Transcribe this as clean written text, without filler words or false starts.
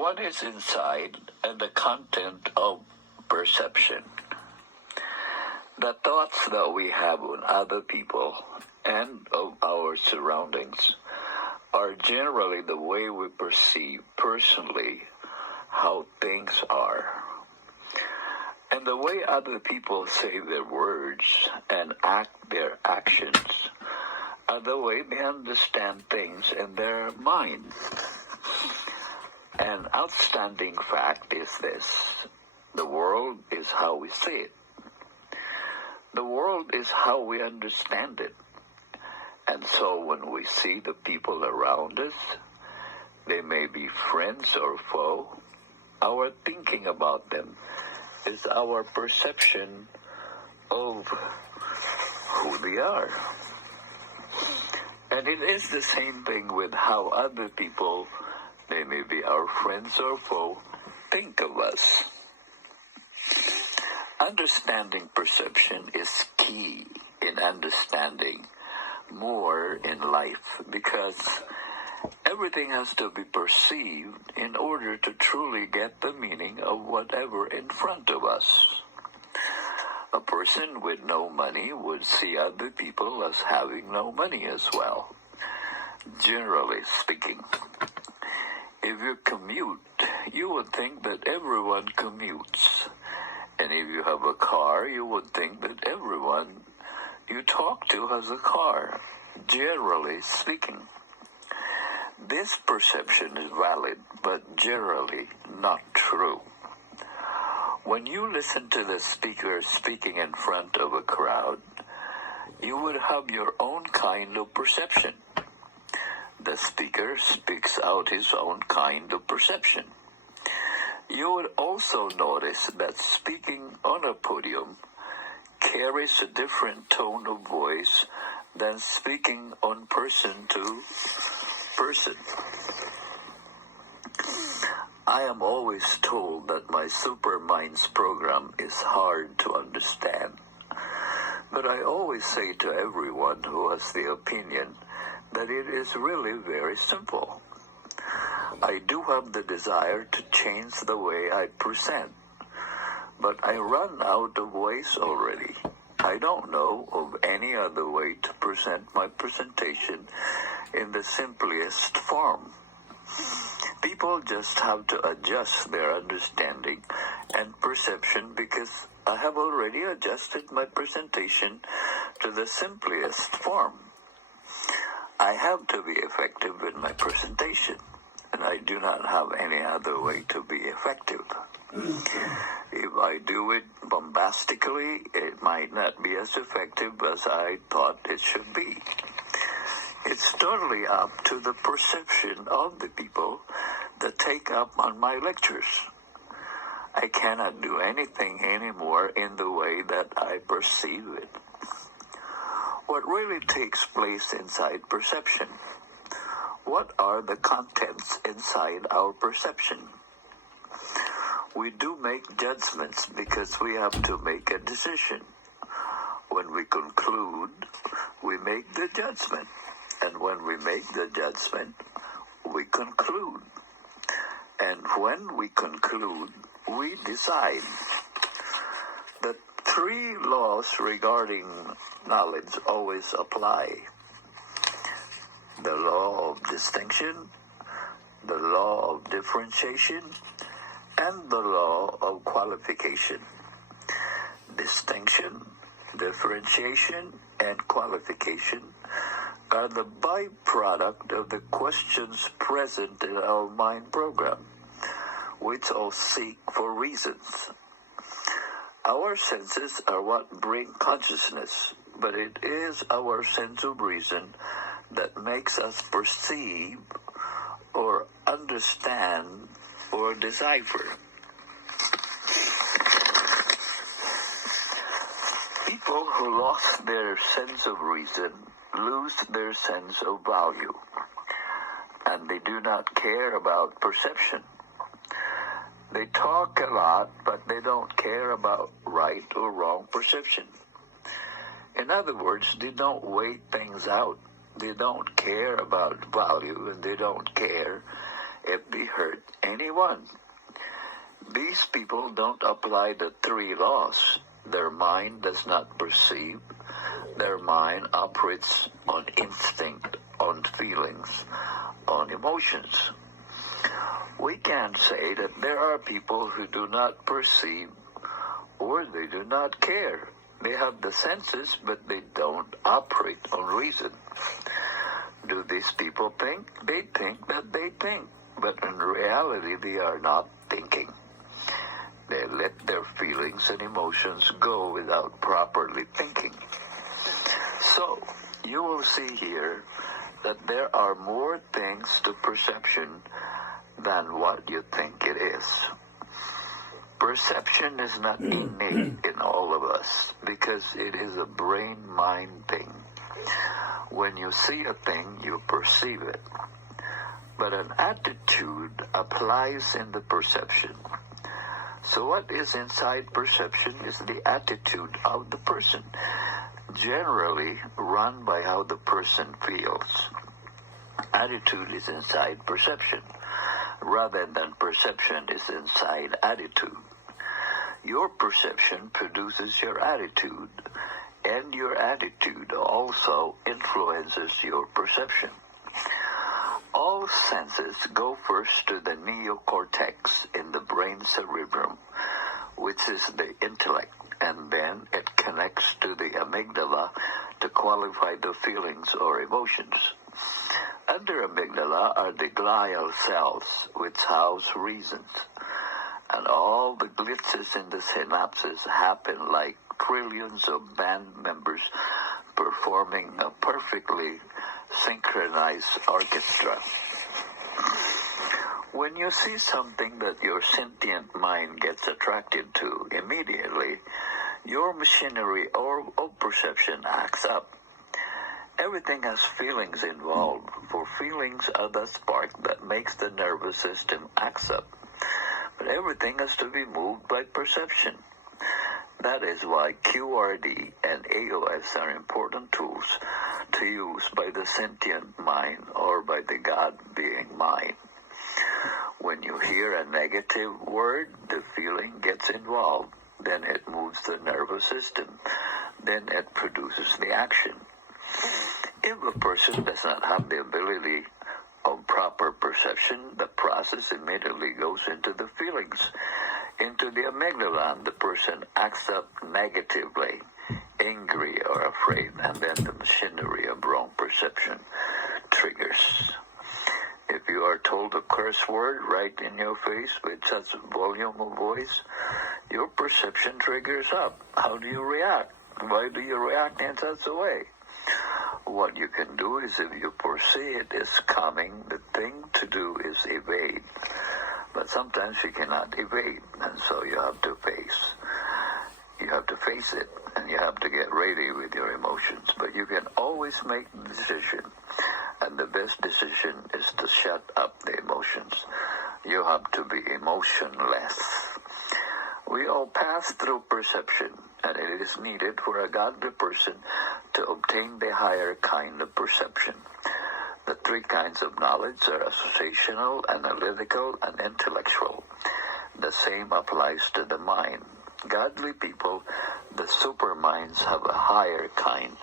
what is inside and the content of perception. The thoughts that we have on other people and of our surroundings are generally the way we perceive personally how things are. And the way other people say their words and act their actions are the way they understand things in their mind. An outstanding fact is this: the world is how we see it. The world is how we understand it. And so when we see the people around us, they may be friends or foe, our thinking about them is our perception of who they are. And it is the same thing with how other people, they may be our friends or foe, think of us. Understanding perception is key in understanding more in life, because everything has to be perceived in order to truly get the meaning of whatever in front of us. A person with no money would see other people as having no money as well, generally speaking. If you commute, you would think that everyone commutes. And if you have a car, you would think that everyone you talk to has a car, generally speaking. This perception is valid, but generally not true. When you listen to the speaker speaking in front of a crowd, you would have your own kind of perception. The speaker speaks out his own kind of perception. You would also notice that speaking on a podium carries a different tone of voice than speaking on person to person. I am always told that my Super Minds program is hard to understand. But I always say to everyone who has the opinion that it is really very simple. I do have the desire to change the way I present, but I run out of ways already. I don't know of any other way to present my presentation in the simplest form. People just have to adjust their understanding and perception, because I have already adjusted my presentation to the simplest form. I have to be effective in my presentation, and I do not have any other way to be effective. If I do it bombastically, it might not be as effective as I thought it should be. It's totally up to the perception of the people that take up on my lectures. I cannot do anything anymore in the way that I perceive it. What really takes place inside perception? What are the contents inside our perception? We do make judgments because we have to make a decision. When we conclude, we make the judgment. And when we make the judgment, we conclude. And when we conclude, we decide. The three laws regarding knowledge always apply. The law of distinction, the law of differentiation, and the law of qualification. Distinction, differentiation, and qualification are the byproduct of the questions present in our mind program, which all seek for reasons. Our senses are what bring consciousness, but it is our sense of reason that makes us perceive or understand or decipher. People who lost their sense of reason lose their sense of value, and they do not care about perception. They talk a lot, but they don't care about right or wrong perception. In other words, they don't weigh things out. They don't care about value, and they don't care if they hurt anyone. These people don't apply the three laws. Their mind does not perceive. Their mind operates on instinct, on feelings, on emotions. We can say that there are people who do not perceive or they do not care. They have the senses, but they don't operate on reason. Do these people think? They think that they think, but in reality they are not thinking. They let their feelings and emotions go without properly thinking. So, you will see here that there are more things to perception than what you think it is. Perception is not innate in all of us because it is a brain-mind thing. When you see a thing, you perceive it. But an attitude applies in the perception. So what is inside perception is the attitude of the person, generally run by how the person feels. Attitude is inside perception, rather than perception is inside attitude. Your perception produces your attitude, and your attitude also influences your perception. All senses go first to the neocortex in the brain cerebrum, which is the intellect, and then it connects to the amygdala to qualify the feelings or emotions. Under amygdala are the glial cells, which house reasons, and all the glitches in the synapses happen like trillions of band members performing a perfectly synchronized orchestra. When you see something that your sentient mind gets attracted to, immediately your machinery of perception acts up. Everything has feelings involved, for feelings are the spark that makes the nervous system act up. But everything has to be moved by perception. That is why QRD and AOS are important tools to use by the sentient mind or by the God being mind. When you hear a negative word, the feeling gets involved. Then it moves the nervous system. Then it produces the action. If a person does not have the ability of proper perception, the process immediately goes into the feelings, into the amygdala, and the person acts up negatively, angry or afraid, and then the machinery of wrong perception triggers. If you are told a curse word right in your face with such volume of voice, your perception triggers up. How do you react? Why do you react in such a way? What you can do is, if you foresee it is coming, the thing to do is evade. But sometimes you cannot evade, and so you have to face. You have to face it, and you have to get ready with your emotions. But you can always make the decision, and the best decision is to shut up the emotions. You have to be emotionless. We all pass through perception, and it is needed for a godly person to obtain the higher kind of perception. The three kinds of knowledge are associational, analytical, and intellectual. The same applies to the mind. Godly people, the superminds, have a higher kind